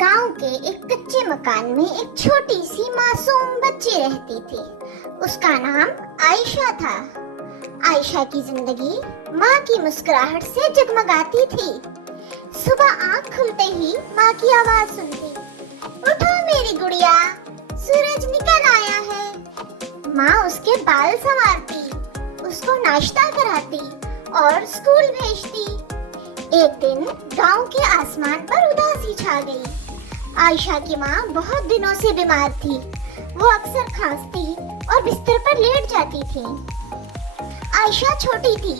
गांव के एक कच्चे मकान में एक छोटी सी मासूम बच्ची रहती थी। उसका नाम आयशा था। आयशा की जिंदगी माँ की मुस्कुराहट से जगमगाती थी। सुबह आँख खुलते ही माँ की आवाज सुनती, उठो मेरी गुड़िया, सूरज निकल आया है। माँ उसके बाल संवारती, उसको नाश्ता कराती और स्कूल भेजती। एक दिन गांव के आसमान पर उदासी छा गई। आयशा की माँ बहुत दिनों से बीमार थी। वो अक्सर खांसती और बिस्तर पर लेट जाती थी। आयशा छोटी थी।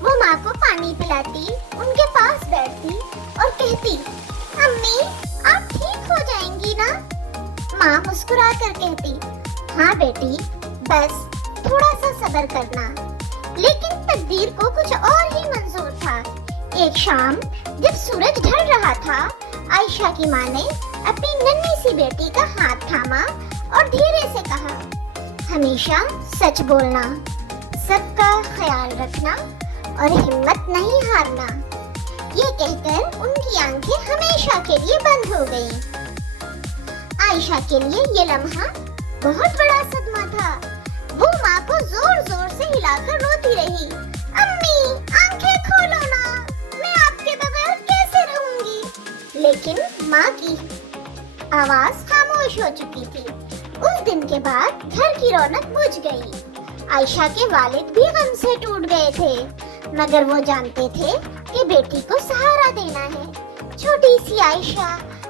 वो माँ को पानी पिलाती, उनके पास बैठती और कहती, अम्मी आप ठीक हो जाएंगी ना? माँ मुस्कुरा कर कहती, हाँ बेटी, बस थोड़ा सा सब्र करना। लेकिन तकदीर को कुछ और ही मंजूर था। एक शाम जब सूरज ढल रहा था, आयशा की माँ ने अपनी नन्ही सी बेटी का हाथ थामा और धीरे से कहा, हमेशा सच बोलना, सबका ख्याल रखना और हिम्मत नहीं हारना। ये कहकर उनकी आंखें हमेशा के लिए बंद हो गईं। आयशा के लिए ये लम्हा बहुत बड़ा सदमा था। वो माँ को जोर जोर से हिलाकर रोती रही, अम्मी आंखें खोलो ना, मैं आपके बगैर कैसे रहूंगी। लेकिन माँ की आवाज खामोश हो चुकी थी। उस दिन के बाद घर की रौनक बुझ गई। आयशा के वालिद भी गम से टूट गए थे, मगर वो जानते थे कि बेटी को सहारा देना है। छोटी सी आयशा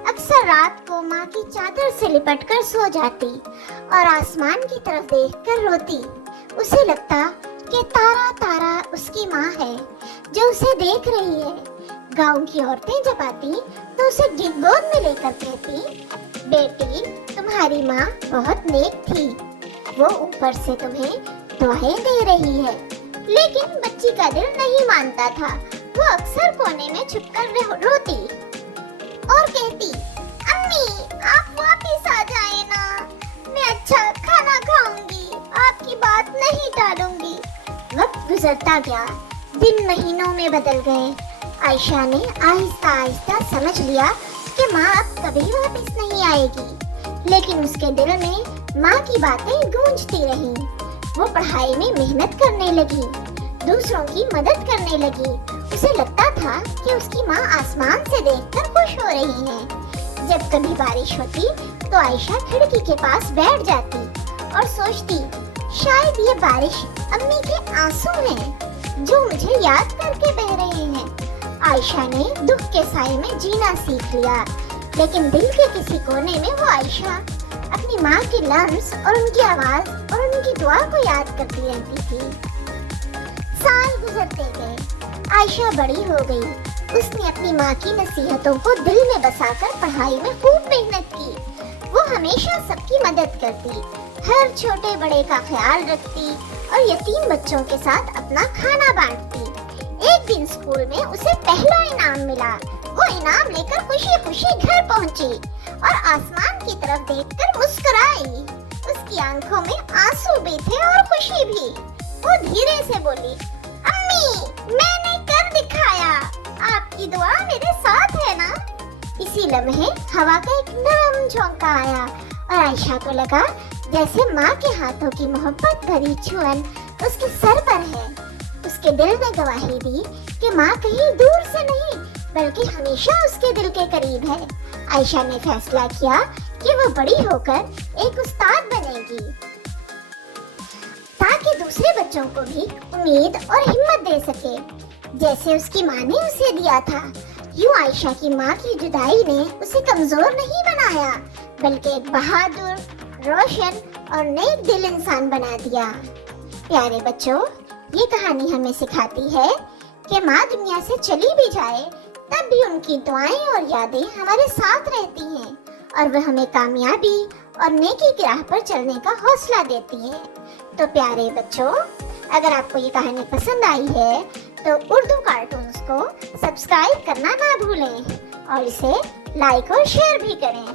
अक्सर रात को माँ की चादर से लिपटकर सो जाती और आसमान की तरफ देखकर रोती। उसे लगता कि तारा तारा उसकी माँ है जो उसे देख रही है। गांव की औरतें जब आती तो उसे गोद में लेकर कहती, बेटी तुम्हारी माँ बहुत नेक थी, वो ऊपर से तुम्हें दुआएं दे रही है। लेकिन बच्ची का दिल नहीं मानता था। वो अक्सर कोने में छुपकर रोती और कहती, अम्मी आप वापस आ जाए ना, मैं अच्छा खाना खाऊंगी, आपकी बात नहीं टालूंगी। वक्त गुजरता गया, दिन महीनों में बदल गए। आयशा ने आहिस्ता आहिस्ता समझ लिया कि माँ अब कभी वापस नहीं आएगी। लेकिन उसके दिल में माँ की बातें गूंजती रहीं। वो पढ़ाई में मेहनत करने लगी, दूसरों की मदद करने लगी। उसे लगता था कि उसकी माँ आसमान से देखकर खुश हो रही है। जब कभी बारिश होती तो आयशा खिड़की के पास बैठ जाती और सोचती, शायद ये बारिश अम्मी के आंसू हैं जो मुझे याद करके बह रहे हैं। आयशा ने दुख के साए में जीना सीख लिया, लेकिन दिल के किसी कोने में वो आयशा अपनी माँ की लम्स और उनकी आवाज और उनकी दुआ को याद करती रहती थी। साल गुजरते गए, आयशा बड़ी हो गई। उसने अपनी माँ की नसीहतों को दिल में बसाकर पढ़ाई में खूब मेहनत की। वो हमेशा सबकी मदद करती, हर छोटे बड़े का ख्याल रखती और यतीम बच्चों के साथ अपना खाना बांटती। एक दिन स्कूल में उसे पहला इनाम मिला। वो इनाम लेकर खुशी खुशी घर पहुंची और आसमान की तरफ देखकर मुस्कुराई। उसकी आंखों में आंसू भी थे और खुशी भी। वो धीरे से बोली, अम्मी मैंने कर दिखाया, आपकी दुआ मेरे साथ है ना? इसी लम्हे हवा का एक नरम झोंका आया और आयशा को लगा जैसे माँ के हाथों की मोहब्बत भरी छुअन उसके सर पर है। उसके दिल ने गवाही दी कि माँ कहीं दूर से नहीं बल्कि हमेशा उसके दिल के करीब है। आयशा ने फैसला किया कि वो बड़ी होकर एक उस्ताद बनेगी ताकि दूसरे बच्चों को भी उम्मीद और हिम्मत दे सके जैसे उसकी माँ ने उसे दिया था। यूं आयशा की माँ की जुदाई ने उसे कमजोर नहीं बनाया बल्कि एक बहादुर, रोशन और नेक दिल इंसान बना दिया। प्यारे बच्चों, ये कहानी हमें सिखाती है कि माँ दुनिया से चली भी जाए तब भी उनकी दुआएं और यादें हमारे साथ रहती हैं और वह हमें कामयाबी और नेकी की राह पर चलने का हौसला देती है। तो प्यारे बच्चों, अगर आपको ये कहानी पसंद आई है तो उर्दू कार्टून्स को सब्सक्राइब करना ना भूलें और इसे लाइक और शेयर भी करें।